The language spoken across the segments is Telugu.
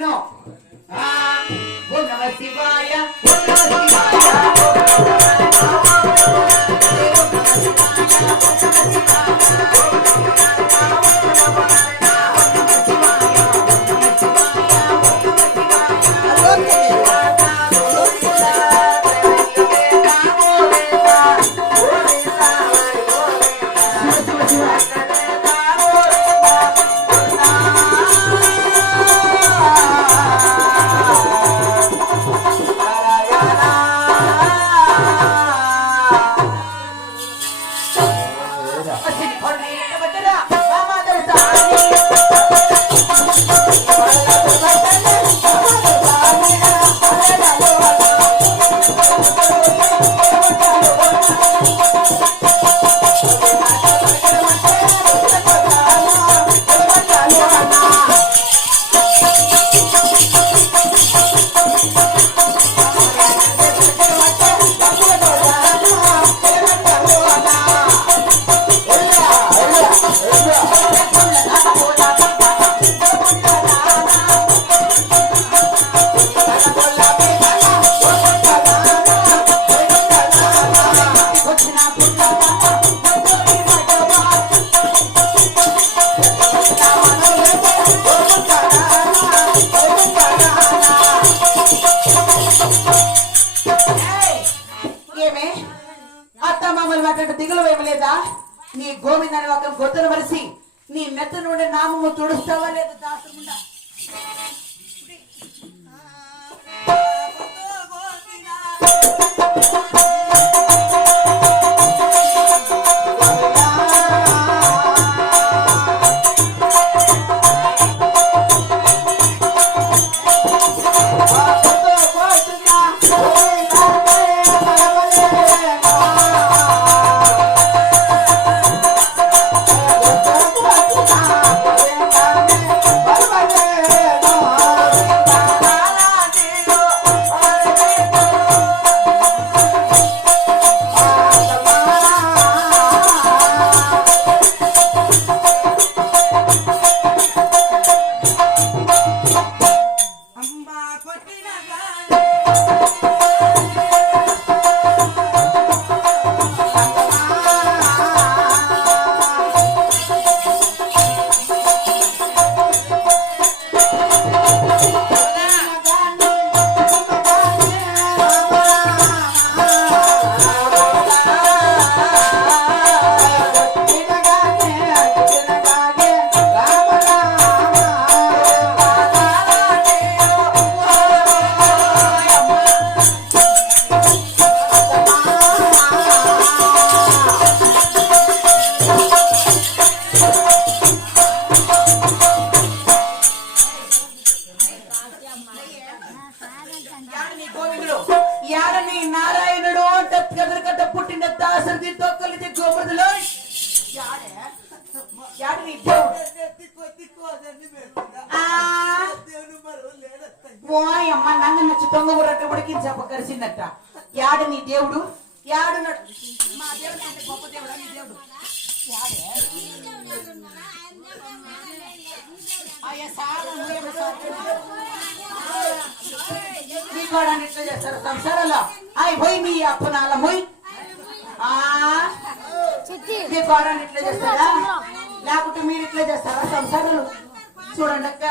విను. ఓం నమ శివాయ, ఓం నమ శివాయ. దిగులు వేయలేదా? నీ గోవిందని ఒక గొంతును మరిసి నీ మెత్త నుండి నామము తుడుస్తావా లేదు? దాసముండా నారాయణుడు కదరకట్ట పుట్టిన దాసరి తొక్కలితే గోపదులో అమ్మ నన్ను నచ్చి దొంగ ఊరట్టు ఉడికి చెప్ప కలిసిందట. యాడ నీ దేవుడు? యాడున్నాడు? మా దేవుడు అంటే గొప్ప దేవుడా నీ దేవుడు? ఎట్లా చేస్తారు సంసారాలో? అయి పోయి మీ అప్పనాల పోయి మీ కోడాన్ని ఎట్లా చేస్తారా? లేకుంటే మీరు ఇట్లా చేస్తారా సంసారాలు? చూడండి అక్క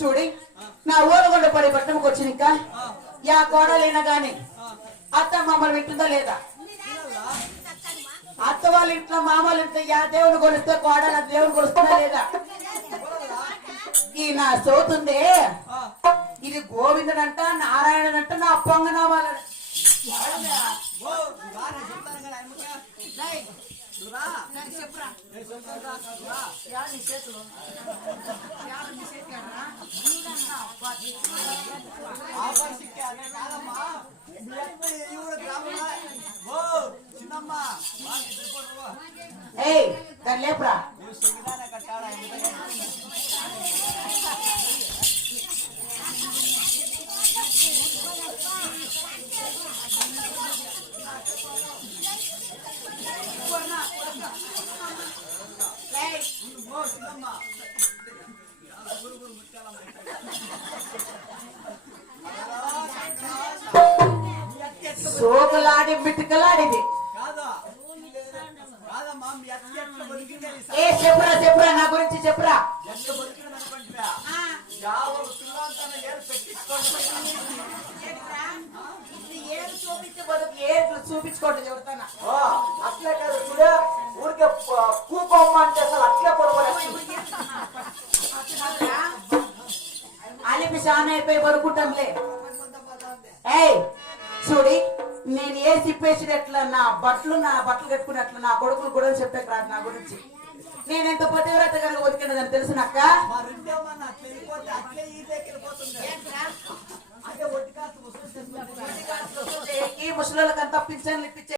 చూడి నా ఓలగొండ పడి పట్టణంకి వచ్చినాక యా కోడలైనా గాని అత్త మామలు వింటుందా లేదా? అత్త వాళ్ళ ఇంట్లో మామూలు ఇంట్లో యా దేవుని కొలిస్తే కోడలు ఆ దేవుని కొలుస్తుందా లేదా? ఈ నా సోతుందే ఇది గోవిందుడంట నారాయణుడంట నా పొంగనామాల లేపురా సోకులాడి మిటికలాడిది ఏ చెప్పురా చెప్పురా నా గురించి చెప్పురా ఏడు చూపించే బదులు ఏడు చూపించుకోండి చెబుతానా అట్లే కాదు చూడే ఊరికే కూకోమ్మ అంటే అసలు అట్లే పడుకోలేదు అలిపి చాలా అయిపోయి పడుకుంటాంలే ఏయ్ చూడి నేను ఏ సిప్పేసి ఎట్లా నా బట్టలు కట్టుకుని అట్లా నా కొడుకులు కూడా చెప్పే రాదు నా గురించి నేను ఎంత పతివ్రతగా బతికినదని తెలుసు నక్క ముసలికంతా పింఛన్లు